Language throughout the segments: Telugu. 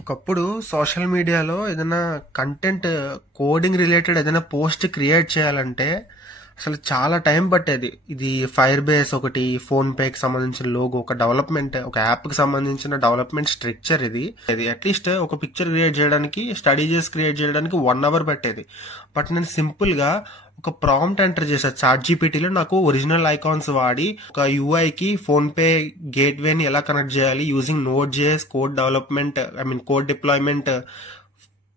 ఒకప్పుడు సోషల్ మీడియాలో ఏదైనా కంటెంట్ కోడింగ్ రిలేటెడ్ ఏదైనా పోస్ట్ క్రియేట్ చేయాలంటే అసలు చాలా టైం పట్టేది. ఇది ఫైర్ బేస్ ఒకటి, ఫోన్ పేకి సంబంధించిన లోగో, ఒక డెవలప్మెంట్, ఒక యాప్ కి సంబంధించిన డెవలప్మెంట్ స్ట్రక్చర్ ఇది అట్లీస్ట్ ఒక పిక్చర్ క్రియేట్ చేయడానికి, స్టడీ చేసి క్రియేట్ చేయడానికి 1 hour పట్టేది. బట్ నేను సింపుల్ గా ఒక ప్రాంప్ట్ ఎంటర్ చేశాను చాట్ జీపీటీలో. నాకు ఒరిజినల్ ఐకాన్స్ వాడి ఒక యూఐ కి ఫోన్ పే గేట్వేని ఎలా కనెక్ట్ చేయాలి using node JS code development, code deployment,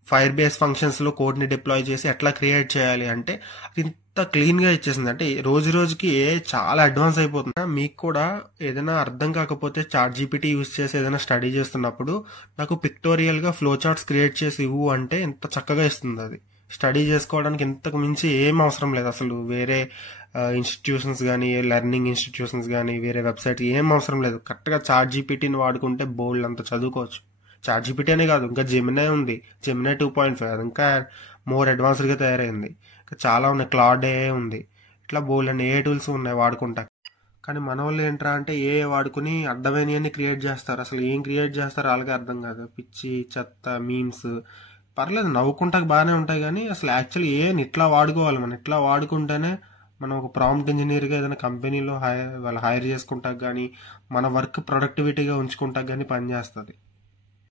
fire base functions లో కోడ్ ని డిప్లాయ్ చేసి ఎట్లా క్రియేట్ చేయాలి అంటే అది ఇంత క్లీన్ గా ఇచ్చేసింది. అంటే రోజు రోజుకి చాలా అడ్వాన్స్ అయిపోతుంది. మీకు కూడా ఏదైనా అర్థం కాకపోతే చాట్ జీపీటీ యూజ్ చేసి ఏదైనా స్టడీ చేస్తున్నప్పుడు నాకు పిక్టోరియల్ గా ఫ్లో చార్ట్స్ క్రియేట్ చేసి ఇవ్వు అంటే ఎంత చక్కగా ఇస్తుంది. అది స్టడీ చేసుకోవడానికి ఇంతకు మించి ఏం అవసరం లేదు అసలు. వేరే ఇన్స్టిట్యూషన్స్ కానీ, లెర్నింగ్ ఇన్స్టిట్యూషన్స్ కానీ, వేరే వెబ్సైట్ ఏం అవసరం లేదు. కరెక్ట్ గా చాట్ జీపీటీని వాడుకుంటే బోల్డ్ అంత చదువుకోవచ్చు. చాట్ జీపీటీ అనే కాదు, ఇంకా జెమినై ఉంది, జెమినై 2.5, అది ఇంకా మోర్ అడ్వాన్స్డ్ గా తయారైంది. ఇంకా చాలా ఉన్నాయి, క్లాడ్ ఏ ఉంది, ఇట్లా బోల్డ్ అండ్ ఏ టూల్స్ ఉన్నాయి వాడుకుంటా. కానీ మన వాళ్ళు ఏంట్రా అంటే ఏ వాడుకుని అర్థమైనవన్నీ క్రియేట్ చేస్తారు. అసలు ఏం క్రియేట్ చేస్తారో వాళ్ళకి అర్థం కాదు. పిచ్చి చెత్త మీమ్స్ పర్లేదు నవ్వుకుంటాక బాగానే ఉంటాయి, కానీ అసలు యాక్చువల్లీ ఇట్లా వాడుకోవాలి. మనం ఇట్లా వాడుకుంటేనే మనం ఒక ప్రాంప్ట్ ఇంజనీర్ గా ఏదైనా కంపెనీలో వాళ్ళు హైర్ చేసుకుంటాక కానీ, మన వర్క్ ప్రొడక్టివిటీగా ఉంచుకుంటాక కానీ పనిచేస్తుంది.